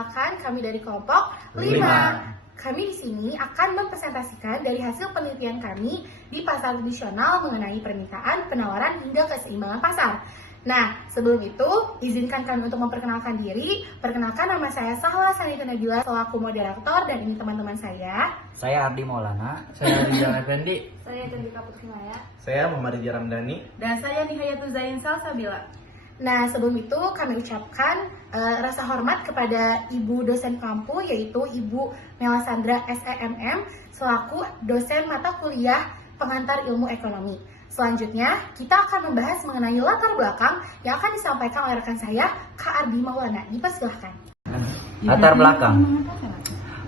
Perkenalkan, kami dari kelompok 5. Kami di sini akan mempresentasikan dari hasil penelitian kami di pasar tradisional mengenai permintaan, penawaran, hingga keseimbangan pasar. Nah, sebelum itu, izinkan kami untuk memperkenalkan diri. Perkenalkan, nama saya Sahla Sanita Nabila selaku moderator, dan ini teman-teman saya. Saya Ardi Maulana. Saya Rizal Effendi. Saya Candika Putrimaya. Saya Muhammad Rizal Ramdhani. Dan saya Nihayatul Zain Salsabila. Nah, sebelum itu kami ucapkan rasa hormat kepada Ibu dosen kampu, yaitu Ibu Melasandra SEMM, selaku dosen mata kuliah pengantar ilmu ekonomi. Selanjutnya, kita akan membahas mengenai latar belakang yang akan disampaikan oleh rekan saya, Kak Ardi Maulana. Dipersilahkan. Latar belakang.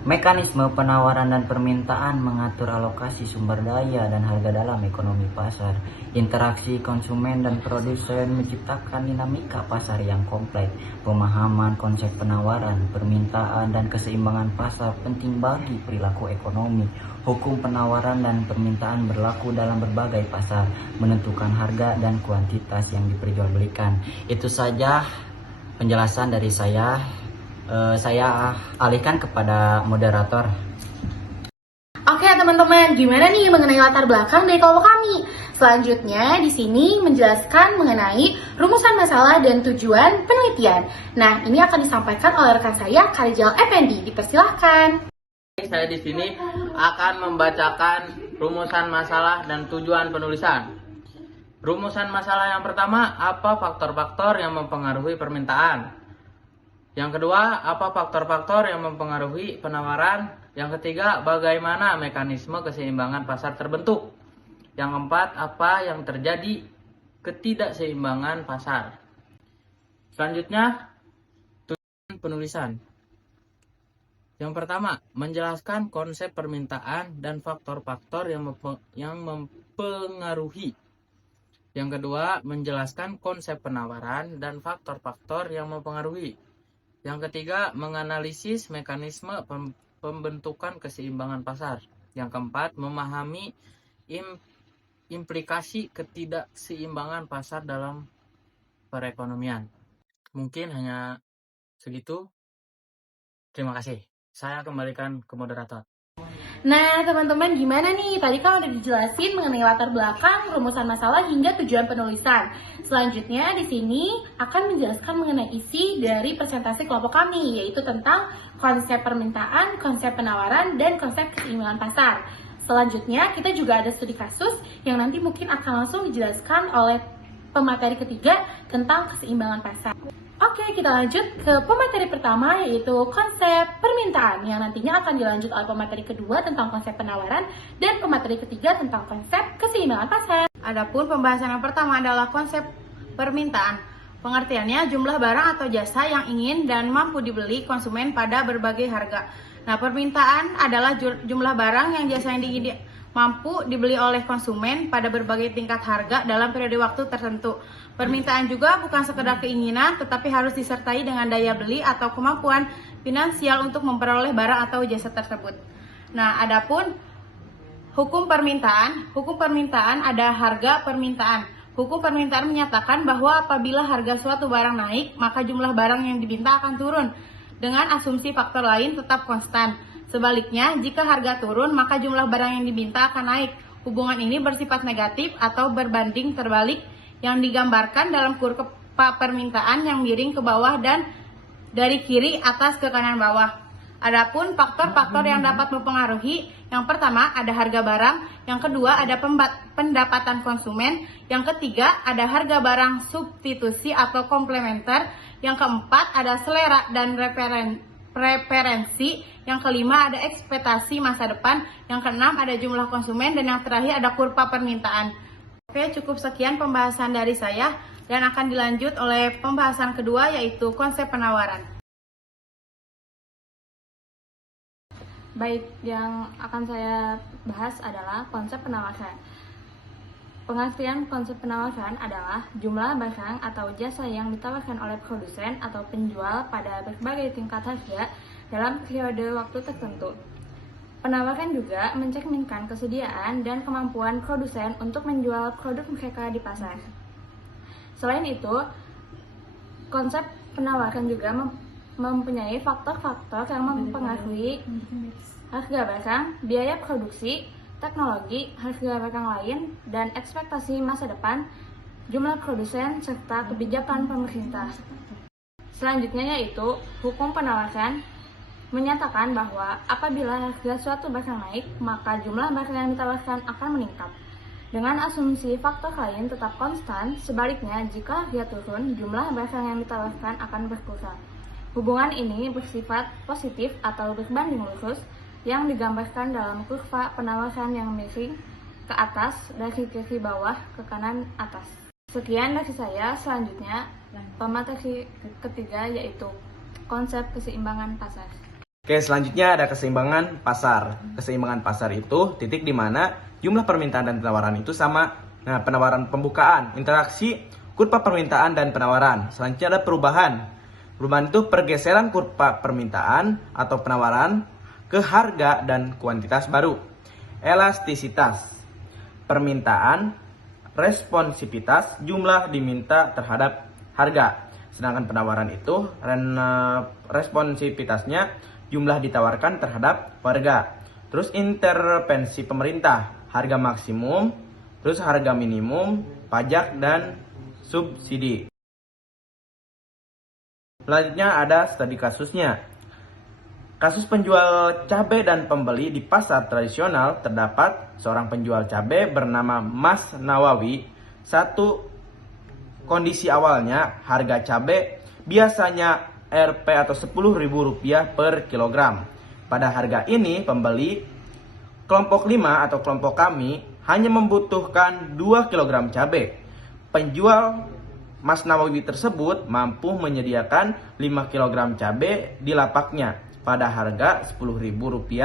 Mekanisme penawaran dan permintaan mengatur alokasi sumber daya dan harga dalam ekonomi pasar. Interaksi konsumen dan produsen menciptakan dinamika pasar yang kompleks. Pemahaman konsep penawaran, permintaan, dan keseimbangan pasar penting bagi perilaku ekonomi. Hukum penawaran dan permintaan berlaku dalam berbagai pasar, menentukan harga dan kuantitas yang diperjualbelikan. Itu saja penjelasan dari saya. Saya alihkan kepada moderator. Oke teman-teman, gimana nih mengenai latar belakang dari kelompok kami? Selanjutnya di sini menjelaskan mengenai rumusan masalah dan tujuan penelitian. Nah, ini akan disampaikan oleh rekan saya, Rizal Effendi. Dipersilahkan. Saya di sini akan membacakan rumusan masalah dan tujuan penulisan. Rumusan masalah yang pertama, apa faktor-faktor yang mempengaruhi permintaan? Yang kedua, apa faktor-faktor yang mempengaruhi penawaran? Yang ketiga, bagaimana mekanisme keseimbangan pasar terbentuk? Yang keempat, apa yang terjadi ketidakseimbangan pasar? Selanjutnya, tujuan penulisan. Yang pertama, menjelaskan konsep permintaan dan faktor-faktor yang mempengaruhi. Yang kedua, menjelaskan konsep penawaran dan faktor-faktor yang mempengaruhi. Yang ketiga, menganalisis mekanisme pembentukan keseimbangan pasar. Yang keempat, memahami implikasi ketidakseimbangan pasar dalam perekonomian. Mungkin hanya segitu. Terima kasih. Saya kembalikan ke moderator. Nah, teman-teman gimana nih? Tadi kan udah dijelasin mengenai latar belakang, rumusan masalah, hingga tujuan penulisan. Selanjutnya di sini akan menjelaskan mengenai isi dari presentasi kelompok kami, yaitu tentang konsep permintaan, konsep penawaran, dan konsep keseimbangan pasar. Selanjutnya kita juga ada studi kasus yang nanti mungkin akan langsung dijelaskan oleh pemateri ketiga tentang keseimbangan pasar. Oke, kita lanjut ke pemateri pertama, yaitu konsep permintaan, yang nantinya akan dilanjut oleh pemateri kedua tentang konsep penawaran, dan pemateri ketiga tentang konsep keseimbangan pasar. Adapun pembahasan yang pertama adalah konsep permintaan. Pengertiannya jumlah barang atau jasa yang ingin dan mampu dibeli konsumen pada berbagai harga. Nah, permintaan adalah jumlah barang yang jasa yang mampu dibeli oleh konsumen pada berbagai tingkat harga dalam periode waktu tertentu. Permintaan juga bukan sekedar keinginan, tetapi harus disertai dengan daya beli atau kemampuan finansial untuk memperoleh barang atau jasa tersebut. Nah, adapun hukum permintaan ada harga permintaan. Hukum permintaan menyatakan bahwa apabila harga suatu barang naik, maka jumlah barang yang diminta akan turun, dengan asumsi faktor lain tetap konstan. Sebaliknya, jika harga turun, maka jumlah barang yang diminta akan naik. Hubungan ini bersifat negatif atau berbanding terbalik yang digambarkan dalam kurva permintaan yang miring ke bawah dan dari kiri atas ke kanan bawah. Adapun faktor-faktor yang dapat mempengaruhi, yang pertama ada harga barang, yang kedua ada pendapatan konsumen, yang ketiga ada harga barang substitusi atau komplementer, yang keempat ada selera dan preferensi, yang kelima ada ekspektasi masa depan, yang keenam ada jumlah konsumen, dan yang terakhir ada kurva permintaan. Oke, cukup sekian pembahasan dari saya, dan akan dilanjut oleh pembahasan kedua, yaitu konsep penawaran. Baik, yang akan saya bahas adalah konsep penawaran. Pengertian konsep penawaran adalah jumlah barang atau jasa yang ditawarkan oleh produsen atau penjual pada berbagai tingkat harga dalam periode waktu tertentu. Penawaran juga mencerminkan kesediaan dan kemampuan produsen untuk menjual produk mereka di pasar. Selain itu, konsep penawaran juga mempunyai faktor-faktor yang mempengaruhi harga barang, biaya produksi, teknologi, harga barang lain, dan ekspektasi masa depan, jumlah produsen, serta kebijakan pemerintah. Selanjutnya yaitu hukum penawaran menyatakan bahwa apabila harga suatu barang naik, maka jumlah barang yang ditawarkan akan meningkat. Dengan asumsi faktor lain tetap konstan, sebaliknya jika harga turun, jumlah barang yang ditawarkan akan berkurang. Hubungan ini bersifat positif atau berbanding lurus yang digambarkan dalam kurva penawaran yang miring ke atas dari kiri bawah ke kanan atas. Sekian dari saya. Selanjutnya, pemateri ketiga yaitu konsep keseimbangan pasar. Oke, selanjutnya ada keseimbangan pasar. Keseimbangan pasar itu titik di mana jumlah permintaan dan penawaran itu sama. Nah, penawaran pembukaan, interaksi, kurva permintaan dan penawaran. Selanjutnya ada perubahan. Perubahan itu pergeseran kurva permintaan atau penawaran ke harga dan kuantitas baru. Elastisitas, permintaan, responsivitas, jumlah diminta terhadap harga. Sedangkan penawaran itu responsivitasnya jumlah ditawarkan terhadap warga. Terus intervensi pemerintah, harga maksimum, terus harga minimum, pajak dan subsidi. Selanjutnya ada studi kasusnya. Kasus penjual cabai dan pembeli di pasar tradisional, terdapat seorang penjual cabai bernama Mas Nawawi. Satu kondisi awalnya harga cabai biasanya Rp atau Rp10.000 per kilogram. Pada harga ini pembeli kelompok 5 atau kelompok kami hanya membutuhkan 2 kg cabai. Penjual Mas Nawawi tersebut mampu menyediakan 5 kg cabai di lapaknya pada harga Rp10.000.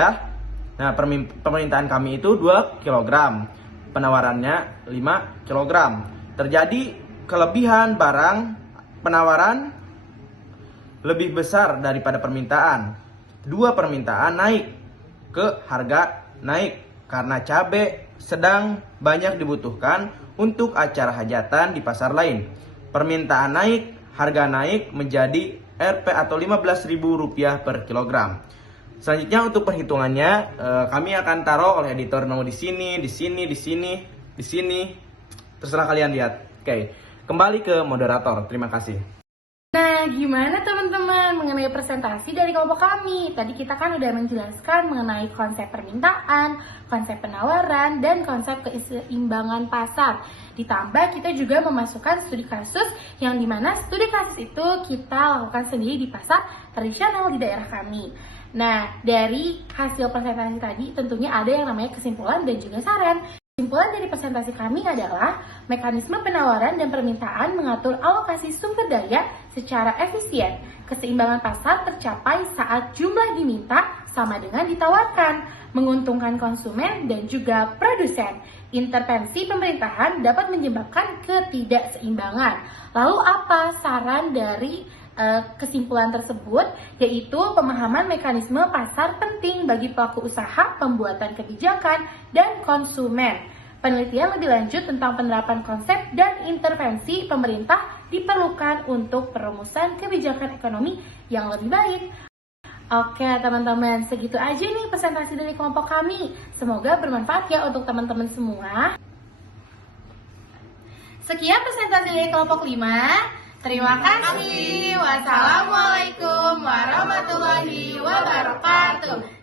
Nah, permintaan kami itu 2 kg, penawarannya 5 kg. Terjadi kelebihan barang, penawaran lebih besar daripada permintaan. Dua permintaan naik ke harga naik karena cabai sedang banyak dibutuhkan untuk acara hajatan di pasar lain. Permintaan naik, harga naik menjadi Rp atau Rp15.000 per kilogram. Selanjutnya untuk perhitungannya kami akan taruh oleh editor nomor di sini, di sini. Terserah kalian lihat. Oke, kembali ke moderator. Terima kasih. Nah, gimana teman-teman mengenai presentasi dari kelompok kami? Tadi kita kan udah menjelaskan mengenai konsep permintaan, konsep penawaran, dan konsep keseimbangan pasar. Ditambah kita juga memasukkan studi kasus yang dimana studi kasus itu kita lakukan sendiri di pasar tradisional di daerah kami. Nah, dari hasil presentasi tadi tentunya ada yang namanya kesimpulan dan juga saran. Kesimpulan dari presentasi kami adalah mekanisme penawaran dan permintaan mengatur alokasi sumber daya secara efisien. Keseimbangan pasar tercapai saat jumlah diminta sama dengan ditawarkan, menguntungkan konsumen dan juga produsen. Intervensi pemerintahan dapat menyebabkan ketidakseimbangan. Lalu apa saran dari kesimpulan tersebut? Yaitu pemahaman mekanisme pasar penting bagi pelaku usaha, pembuatan kebijakan, dan konsumen. Penelitian lebih lanjut tentang penerapan konsep dan intervensi pemerintah diperlukan untuk perumusan kebijakan ekonomi yang lebih baik. Oke teman-teman, segitu aja nih presentasi dari kelompok kami. Semoga bermanfaat ya untuk teman-teman semua. Sekian presentasi dari kelompok 5. Terima kasih. Wassalamualaikum warahmatullahi wabarakatuh.